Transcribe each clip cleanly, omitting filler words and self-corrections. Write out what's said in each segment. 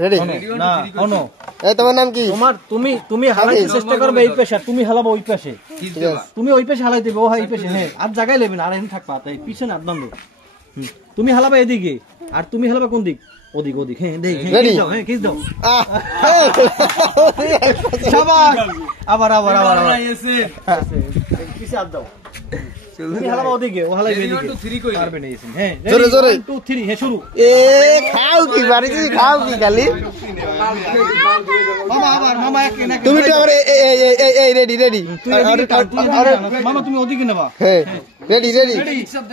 ready না শোনো এই তোমার নাম কি তুমি হালাইতে চেষ্টা করবে এই পাশে তুমি হালাবো ওই পাশে তুমি ওই পাশে হালাই দিবে ও হয় এই পাশে হ্যাঁ আর জায়গায় লেবে না আর এখানে থাকবা তাই পিছনে আর দ্বন্দ্ব তুমি হালাবা এদিকে আর তুমি হালাবা কোন দিক ওদিক ওদিক হ্যাঁ দেখ হ্যাঁ কিস দাও শাবাশ আবার আবার আবার পিছে আর দাও তুমি হালাবা ওদিকে ও হালাই এদিকে 1 2 3 কই পারবে না এসে হ্যাঁ জোরে জোরে 1 2 3 হ্যাঁ শুরু এ খাও কি বাড়িতে খাও কি খালি মামা আবার মামা এক না তুমি তো আরে এই রেডি রেডি মামা তুমি ওদিকে নেবা হ্যাঁ রেডি রেডি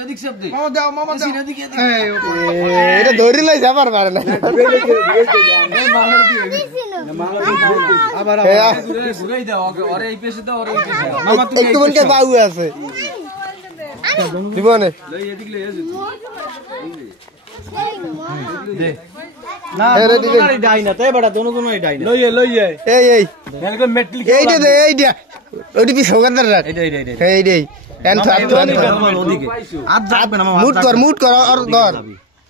এদিক শব্দ মামা দাও মামা দাও এদিকে এটা ধরে লই যাবার পারে না আবার ঘুরাই দাও আরে এই পেছে দাও আরে এই পেছে মামা তুমি একটু মনকে বাউ আছে জীবনে লই এদিকে লই আসো দে না রেডি রেডি ডাই না তাই বড় দোনো দোনো ডাই না লই এই একদম মেটল কি এইটা দে এইটা ওডি পি সৌগাদার রাখ এই রে এন তো ওদিকে আর যাবে না মামা মুট কর আর ধর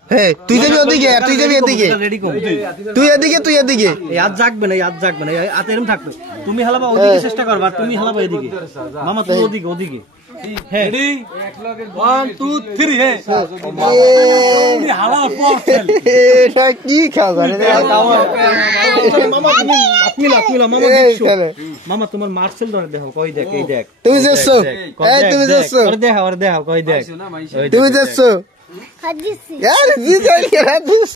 হ্যাঁ তুই যাবি ওদিকে তুই যাবি এদিকে রেডি কর তুই এদিকে এই আজ জাগবে না আত এরকম থাকবে তুমি হালাবা ওদিকে চেষ্টা করবা তুমি হালাবা এদিকে মামা তুমি ওদিকে হ্যাঁ রেডি 1 2 3 হ্যাঁ তুমি হালাবা পড়ছেন এটা কি খাবার মামা তুমি আকিলা মামা দেখছো মামা তোমার মার্সেল ধরে দেখো কই দেখ এই দেখ তুমি যাচ্ছো এই তুমি যাচ্ছো আরে দেখো কই দেখ তুমি যাচ্ছো হাদিসি यार जी जाएगा